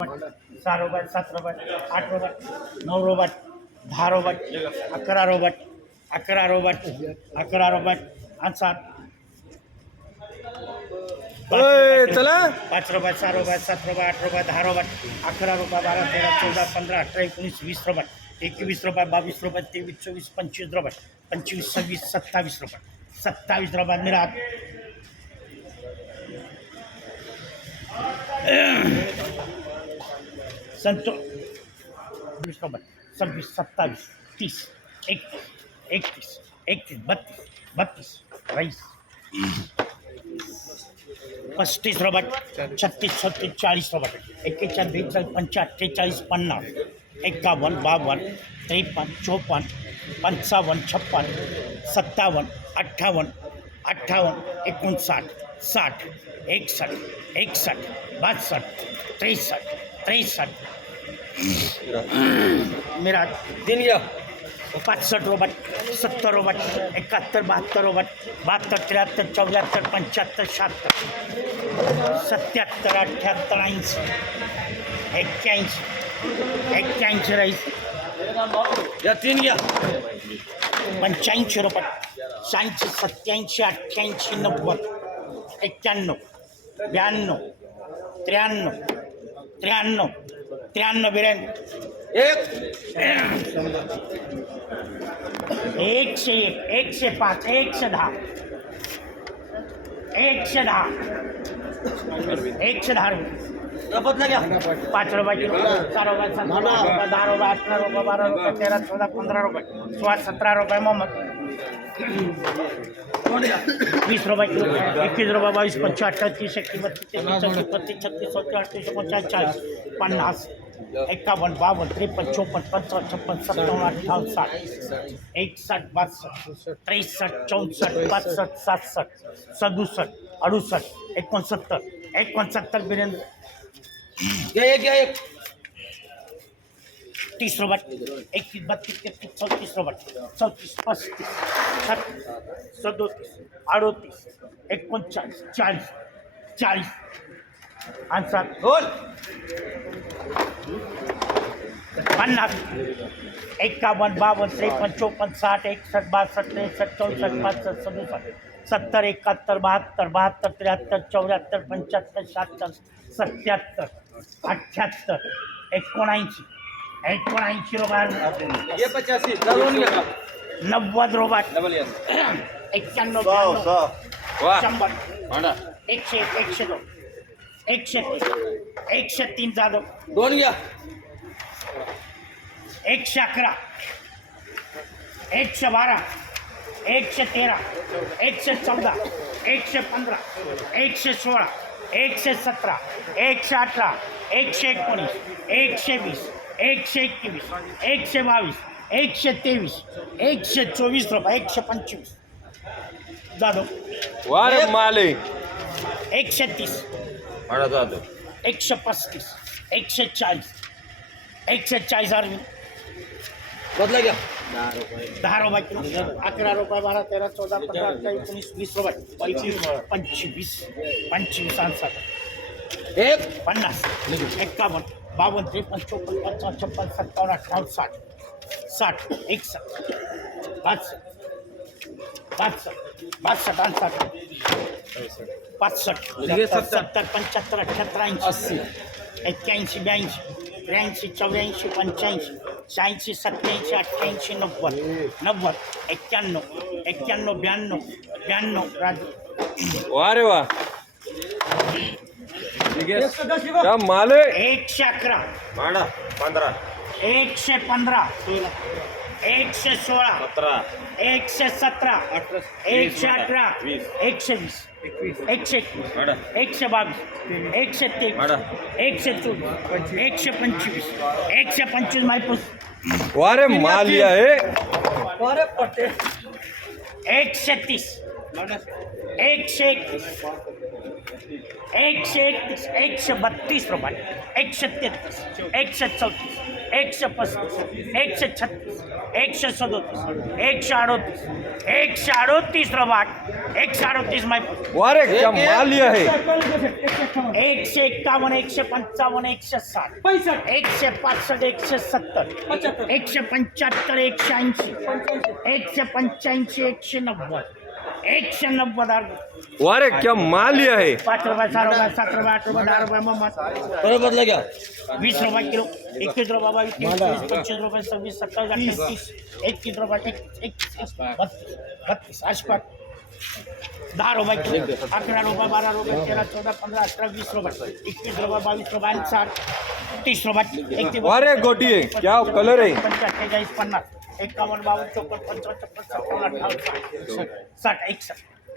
सहा रोबट सात रोबट आठ रोबट नऊ रोबट दहा रोबट अकरा रोबट अकरा रोबट अकरा रोबट आणि सात चला. पाच रोबट सहा रोबट सात रोबट आठ रोबट दहा रोबट अकरा रोबट बारा तेरा चौदा पंधरा अठरा एकोणीस वीस रोबट एकवीस रोबट बावीस रोबट तेवीस चोवीस पंचवीस रोबट पंचवीस सव्वीस सत्तावीस रोबट सत्तावीस रोबट मेरा संतो सव्वीस सत्तावीस तीस एकतीस एकतीस एकतीस बत्तीस बत्तीस, बाईस, पस्तीस रोबट छत्तीस छत्तीस चाळीस रोबट एक्केचाळीस बेचाळीस पंचाळीस अठ्ठेचाळीस पन्नास एकावन्न बावन्न त्रेपन्न चोपन्न पंचावन्न छप्पन्न सत्तावन्न अठ्ठावन्न अठ्ठावन्न एकोणसाठ, साठ एकसष्ट एकसष्ट बासष्ट, त्रेसष्ट त्रेसष्ट मेरा दिन घ्या पासष्ट रोबट, सत्तर रोबट एकाहत्तर बहत्तर रोबट, बहत्तर त्र्याहत्तर चौऱ्याहत्तर पंच्याहत्तर शहात्तर सत्याहत्तर अठ्ठ्याहत्तर ऐंशी एक्क्याऐंशी एक्क्याऐंशी राईस। या तीन घ्या पंच्याऐंशी रोबट शहाऐंशी सत्याऐंशी अठ्ठ्याऐंशी नव्वद एक्क्याण्णव ब्याण्णव त्र्याण्णव त्र्याण्णव त्र्याण्णव बिऱ्याण्णव एक. एकशे एक एकशे पाच एकशे दहा. एकशे दहा. एकशे दहा रुपये. पाच रुपयाची चार रुपये सात रुपये दहा रुपये अठरा रुपये बारा रुपये तेरा चौदा पंधरा रुपये सोळा सतरा रुपये मोहम्मद. वीस रुपये किलो एकवीस रुपये बावीस पंचवीस अठ्ठावीस तीस एकतीस बत्तीस तेहतीस चौतीस पस्तीस छत्तीस सत्तीस अडतीस एकोणचाळीस चाळीस पन्नास एकावन्न बावन्न त्रेपन्न चोपन्न पंचावन्न छप्पन्न सत्तावन्न अठ्ठावन्न साठ एकसष्ट बासष्ट त्रेसष्ट चौसष्ट पासष्ट सातसष्ट सदुसष्ट अडुसष्ट एकोणसत्तर एकोणसत्तर बिर्याणी घ्या एक घ्या एक। तीस रोबट एकतीस बत्तीस तेहतीस चौतीस रोबट चौतीस पस्तीस छत्तीस सदोतीस अडोतीस एकोणचाळीस चाळीस चाळीस. आणि सात दोन पन्नास. एकावन्न बावन्न त्रेपन्न चोपन्न साठ एकसष्ट बासष्ट त्रेसष्ट चौसष्ट पासष्ट सदुसष्ट सत्तर एकाहत्तर बहात्तर बहात्तर त्र्याहत्तर चौऱ्याहत्तर पंच्याहत्तर शहात्तर सत्याहत्तर अठ्ठ्याहत्तर एकोणऐंशी. एकोणऐंशी रुपये ये पचासी नव्वद रुपये एक्क्याण्णव शंभर एकशे एक एकशे दोन एकशे तीन एकशे तीन जाधव दोन घ्या एकशे अकरा एकशे बारा एकशे तेरा एकशे चौदा एकशे पंधरा एकशे सोळा एकशे सतरा एकशे अठरा एकशे एकोणीस एकशे वीस एकशे एकवीस एकशे बावीस एकशे तेवीस एकशे चोवीस रुपये एकशे पंचवीस जाधव वा रे माले एकशे तीस जातो एकशे पस्तीस एकशे चाळीस एकशे चाळीस अरविंद बदला घ्या दहा रुपये किलो अकरा रुपये बारा तेरा चौदा पंधरा अठरा एकोणीस वीस रुपये पंचवीस पंचवीस पंचवीस आणि साठ एक पन्नास एक्कावन्न बावन्न त्रेपन्न चोपन्न पंचावन्न छप्पन सत्तावन्न अठ्ठावन्न साठ। साठ एकसष्ट बासष्ट बासष्ट बासष्ट आणि साठ पासष्ट लगेच सत्तर. पंच्याहत्तर अठ्ठ्याहत्तर ऐंशी। एक्क्याऐंशी ब्याऐंशी त्र्याऐंशी चौऱ्याऐंशी पंच्याऐंशी शहाऐंशी सत्याऐंशी अठ्ठ्याऐंशी नव्वद नव्वद एक्क्याण्णव एक्क्याण्णव ब्याण्णव ब्याण्णव राजू। वा रे वा माले. एकशे अकरा. मांडा पंधरा. एकशे पंधरा. एकशे सोळा. सतरा. एकशे सतरा. एकशे अठरा. एकशे वीस. एकशे एकवीस एकशे बावीस. एकशे तेवीस माडा. एकशे चोवीस. एकशे पंचवीस. एकशे पंचवीस मायपूस वा रे माल या है एकशे तीस. एकशे एकतीस. एकशे एकतीस एकशे बत्तीस रुपये एकशे तेहतीस एकशे चौतीस एकशे पस्तीस एकशे छत्तीस एकशे सदोतीस एकशे अडोतीस एकशे अडोतीस रुपये एकशे अडोतीस माहिती है एकशे एक्कावन्न एकशे पंचावन्न एकशे साठ एकशे पासष्ट एकशे सत्तर एकशे पंच्याहत्तर एकशे ऐंशी एकशे पंच्याऐंशी एकशे नव्वद एकशे नव्वद अर्ध. वारे क्या माल लिया है? पाच रुपये सहा रुपये सात रुपये आठ रुपये रुपये बदला घ्या वीस रुपये किलो। रुपये रुपये अठ्ठावीस तीस। एकतीस रुपये एक एकतीस बत्तीस आसपास। दहा रुपये किलो अकरा रुपये बारा रुपये तेरा चौदा पंधरा अठरा वीस रुपये एकवीस रुपये बावीस रुपये आणि साठ तीस रुपये गोटी है क्या कलर है? पंचेचाळीस पन्नास एकावन्न बावन्न चौपन्न पंचावन्न छप्पन सत्तावन्न अठ्ठावन्न साठ साठ एकसष्ट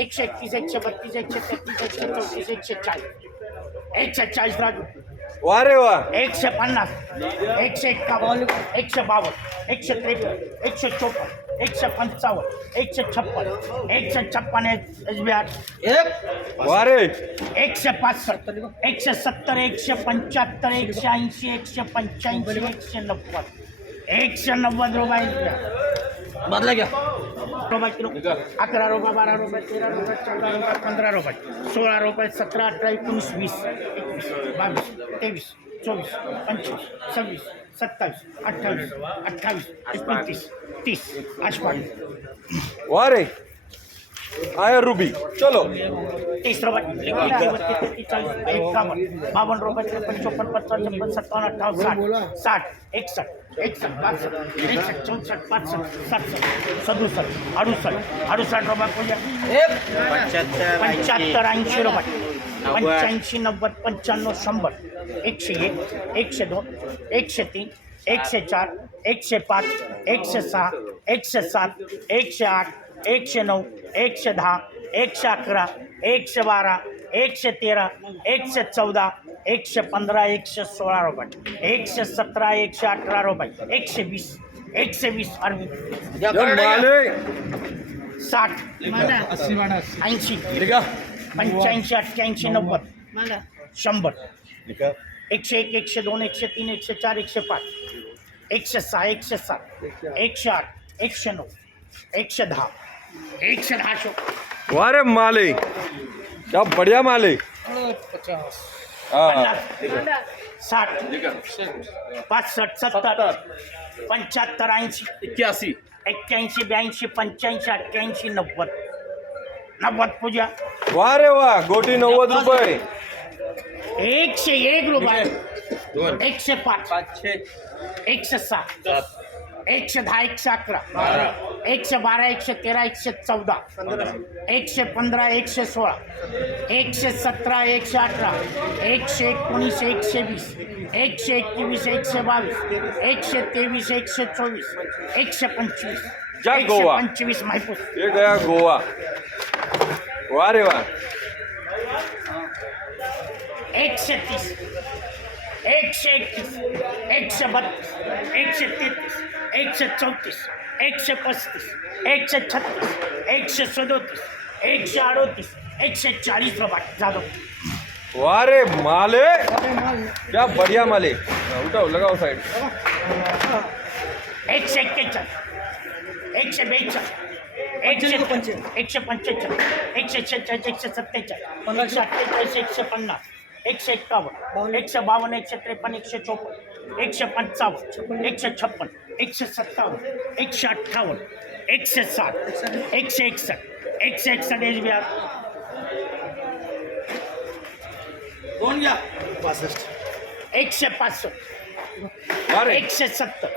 एकशे एकतीस एकशे बत्तीस एकशे तेहतीस एकशे चौतीस एकशे चाळीस एकशे चाळीस राजू वारे वा एकशे पन्नास एकशे एक्कावन्न एकशे बावन्न एकशे त्रेपन्न एकशे चोपन्न एकशे पंचावन्न एकशे छप्पन एकशे छप्पन एच बी आर वारे एकशे पासष्ट एकशे सत्तर एकशे पंच्याहत्तर एकशे ऐंशी एकशे पंच्याऐंशी एकशे नव्वद एकशे नव्वद रुपये बदला घ्या रुपये किलो अकरा रुपये बारह रुपये तेरह रुपये चौदह रुपये पंद्रह रुपये सोलह रुपये सत्रह अठारह उन्नीस, बीस, इक्कीस, बाईस, तेईस, चौबीस, पच्चीस, छब्बीस, सत्ताईस, अट्ठाईस अट्ठाईस पैंतीस तीस आसपास वारे आया रूबी। चलो। बत्तीस एकावन्न बावन्न रुपये त्रेपन्न चोपन्न छप्पन सत्तावन्न अठ्ठावन्न साठ। साठ एकसष्ट एकसष्ट बासष्ट एकसष्ट चौसष्ट पासष्ट सातसष्ट सदुसष्ट अडुसष्ट अडुसष्ट रुपये पूजा पंच्याहत्तर ऐंशी रुपये। पंच्याऐंशी नव्वद पंच्याण्णव शंभर एकशे एक एकशे दोन एकशे तीन एकशे चार एकशे पाच एकशे सहा एकशे सात एकशे आठ एकशे नऊ एकशे दहा एकशे अकरा एक एकशे बारा एकशे तेरा एकशे चौदा एकशे पंधरा एकशे सोळा रुपये एकशे सतरा एकशे अठरा रुपये एकशे वीस एकशे वीस अरबी है साठ ऐंशी पंच्याऐंशी अठ्ठ्याऐंशी नव्वद शंभर एकशे एक एकशे दोन एकशे तीन एकशे चार एकशे पाच एकशे सहा एकशे सात एकशे आठ एकशे नऊ एकशे दहा एकशे दहा शो वारे माल है क्या बढ़िया माल। है हाँ। पन्नास साठ। पासष्ट सत्तर। पंच्याहत्तर ऐंशी। इक्यासी एक्क्याऐंशी ब्याऐंशी पंच्याऐंशी अठ्ठ्याऐंशी नव्वद। नव्वद पूजा। वारे वा गोटी नव्वद रुपये। एकशे एक रुपये। एकशे पाच। एकशे सहा एकशे दहा एकशे अकरा. एकशे बारा एकशे तेरा एकशे चौदा. एकशे पंधरा एकशे सोळा. एकशे सतरा एकशे अठरा. एकशे एकोणीस एकशे वीस. एकशे एकवीस एकशे बावीस. एकशे तेवीस एकशे चोवीस. एकशे पंचवीस. जा एकशे गोवा. पंचवीस ये गया गोवा. वारे वा. एकशे तीस. एकशे एकतीस एकशे बत्तीस. एकशे तेहतीस. एकशे चौतीस एकशे पस्तीस एकशे छत्तीस एक एकशे सदोतीस एकशे अडोतीस एकशे चाळीस रुपये जाधव वारे माल है क्या बढ़िया माल है हाँ, उठाओ लगाओ साइड एक एक्केचाळीस एकशे बेचाळीस एकशे एकशे पंचेचाळीस एकशे शेहेचाळीस एकशे सत्तेचाळीस एकशे अठ्ठेचाळीस एकशे पन्नास एकशे एक्कावन्न एकशे बावन्न एकशे त्रेपन्न एकशे चोपन्न एकशे पंचावन्न एकशे छप्पन्न एकशे सत्तावन्न एकशे अठ्ठावन्न एकशे साठ एकशे एकसष्ट एकशे एकसष्ट एच बी आर एकशे पासष्ट वारे एकशे सत्तर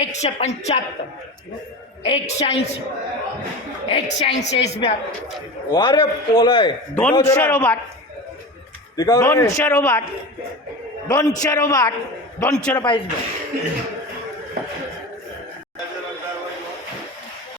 एकशे पंच्याहत्तर एकशे ऐंशी एकशे ऐंशी एस बी आर वारे पोला है दोनशे रुपयात दिखाओ रे. दोनशे रुपयात दोनशे रुपये आठ दोनशे रुपये